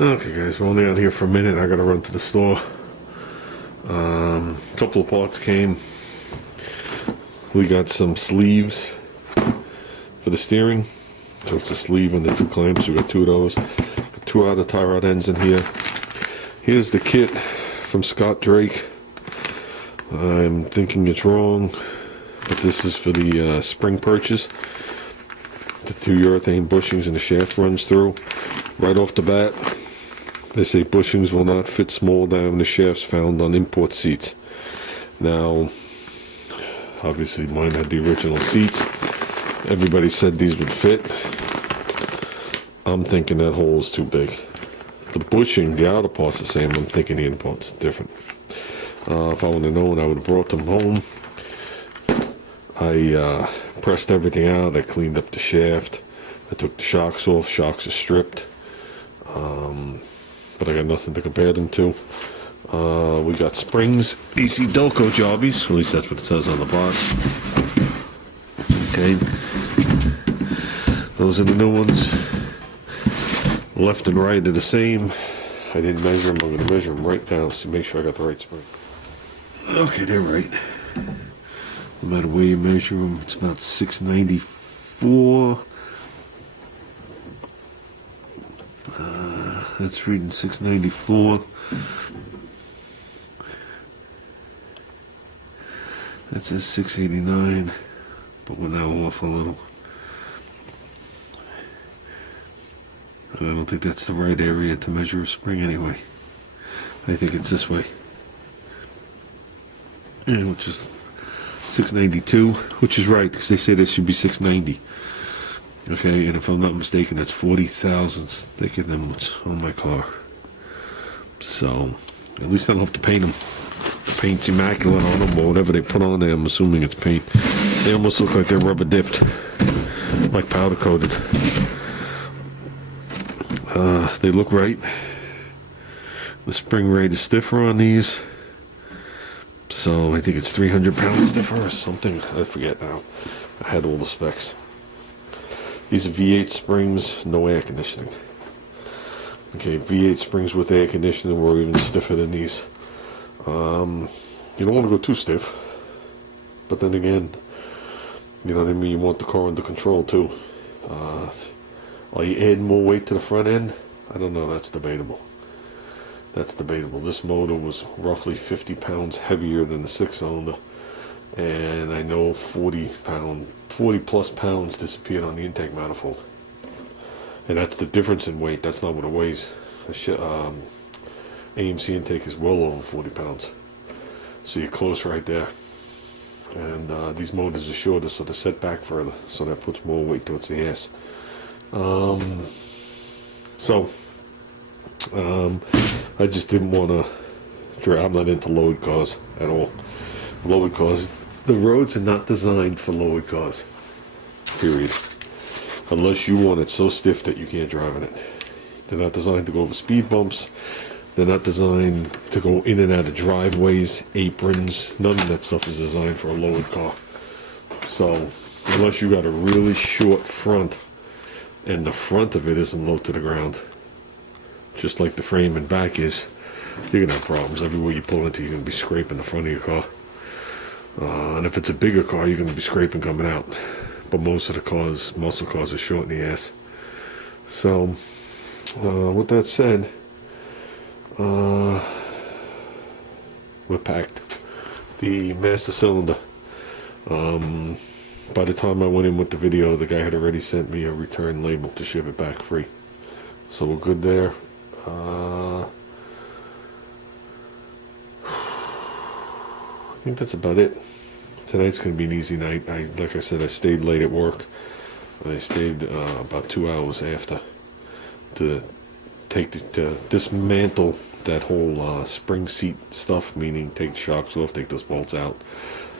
Okay guys, we're only out here for a minute. I gotta run to the store. A couple of parts came. We got some sleeves for the steering. So it's a sleeve and the two clamps. We got two of those. Got two other tie rod ends in here. Here's the kit from Scott Drake. I'm thinking it's wrong, but this is for the spring purchase. The two urethane bushings and the shaft runs through. Right off the bat, they say bushings will not fit small diameter shafts found on import seats. Now, obviously mine had the original seats. Everybody said these would fit. I'm thinking that hole is too big. The bushing, the outer part's the same. I'm thinking the inner part's different. If I would have known, I would have brought them home. I pressed everything out. I cleaned up the shaft. I took the shocks off. Shocks are stripped. But I got nothing to compare them to. We got springs, BC Delco jobbies. At least that's what it says on the box. Okay. Those are the new ones. Left and right are the same. I didn't measure them. I'm going to measure them right now to make sure I got the right spring. Okay, they're right. No matter where you measure them, it's about 694. That's reading 694. That says 689, but we're now off a little. I don't think that's the right area to measure a spring anyway. I think it's this way. And which is 692, which is right, because they say there should be 690. Okay, and if I'm not mistaken, that's 40 thousandths thicker than what's on my car. So, at least I don't have to paint them. The paint's immaculate on them, or whatever they put on there. I'm assuming it's paint. They almost look like they're rubber dipped, like powder coated. They look right. The spring rate is stiffer on these. So, I think it's 300 pounds stiffer or something. I forget now. I had all the specs. These are V8 springs, no air conditioning. Okay, V8 springs with air conditioning were even stiffer than these. You don't want to go too stiff, but then again, you know what I mean, you want the car under control too. Are you adding more weight to the front end? I don't know, that's debatable. That's debatable. This motor was roughly 50 pounds heavier than the 6-cylinder. And I know 40 plus pounds disappeared on the intake manifold. And that's the difference in weight. That's not what it weighs. AMC intake is well over 40 pounds. So you're close right there. And these motors are shorter, so they're set back further. So that puts more weight towards the ass. I just didn't want to... I'm not into lowered cars at all. Lowered cars... The roads are not designed for lowered cars, period. Unless you want it so stiff that you can't drive in it. They're not designed to go over speed bumps. They're not designed to go in and out of driveways, aprons. None of that stuff is designed for a lowered car. So, unless you got a really short front, and the front of it isn't low to the ground, just like the frame and back is, you're going to have problems. Everywhere you pull into, you're going to be scraping the front of your car. And if it's a bigger car, you're going to be scraping coming out. But most of the cars, muscle cars, are short in the ass. So, with that said, we're packed. The master cylinder. By the time I went in with the video, the guy had already sent me a return label to ship it back free. So we're good there. I think that's about it. Tonight's going to be an easy night. Like I said, I stayed late at work. I stayed about 2 hours after to dismantle that whole spring seat stuff, meaning take the shocks off, take those bolts out.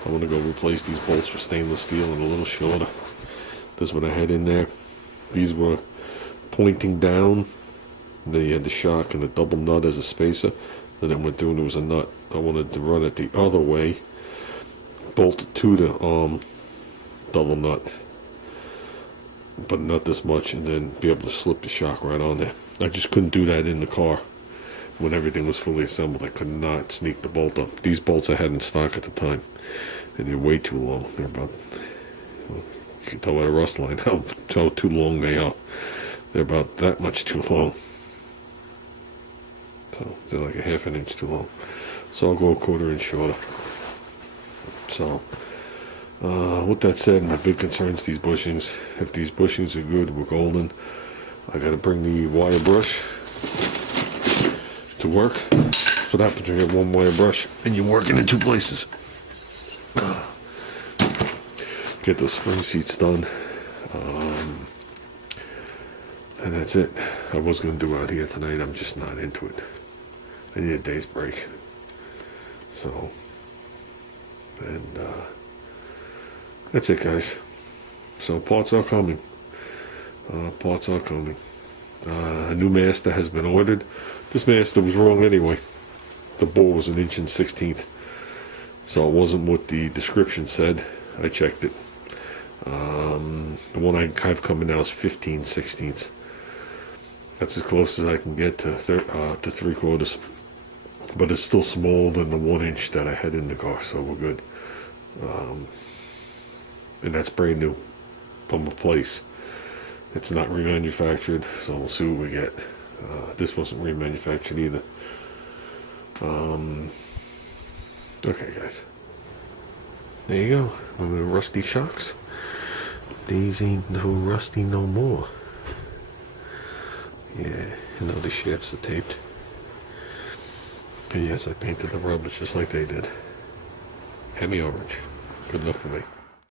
I want to go replace these bolts with stainless steel and a little shorter. This is what I had in there. These were pointing down. They had the shock and a double nut as a spacer. Then it went through and there was a nut. I wanted to run it the other way, bolted to the double nut, but not this much, and then be able to slip the shock right on there. I just couldn't do that in the car when everything was fully assembled. I could not sneak the bolt up. These bolts I had in stock at the time, and they're way too long. They're about, you can tell by the rust line how too long they are. They're about that much too long. So they're like a half an inch too long. So I'll go a quarter inch shorter. So with that said, my big concern is these bushings. If these bushings are good, we're golden. I got to bring the wire brush to work. So that happens when you have one wire brush and you're working in two places. Get those spring seats done. And that's it. I was going to do out here tonight. I'm just not into it. I need a day's break. So, and that's it, guys. So parts are coming. Parts are coming. A new master has been ordered. This master was wrong anyway. The bore was 1 1/16, so it wasn't what the description said. I checked it. The one I have coming now is 15/16. That's as close as I can get to 3/4. But it's still smaller than the 1 inch that I had in the car, so we're good. And that's brand new from a place. It's not remanufactured, so we'll see what we get. This wasn't remanufactured either. Okay, guys. There you go. Remember rusty shocks? These ain't no rusty no more. Yeah, you know the shafts are taped. And yes, I painted the rubbers just like they did. Hemi orange. Good enough for me.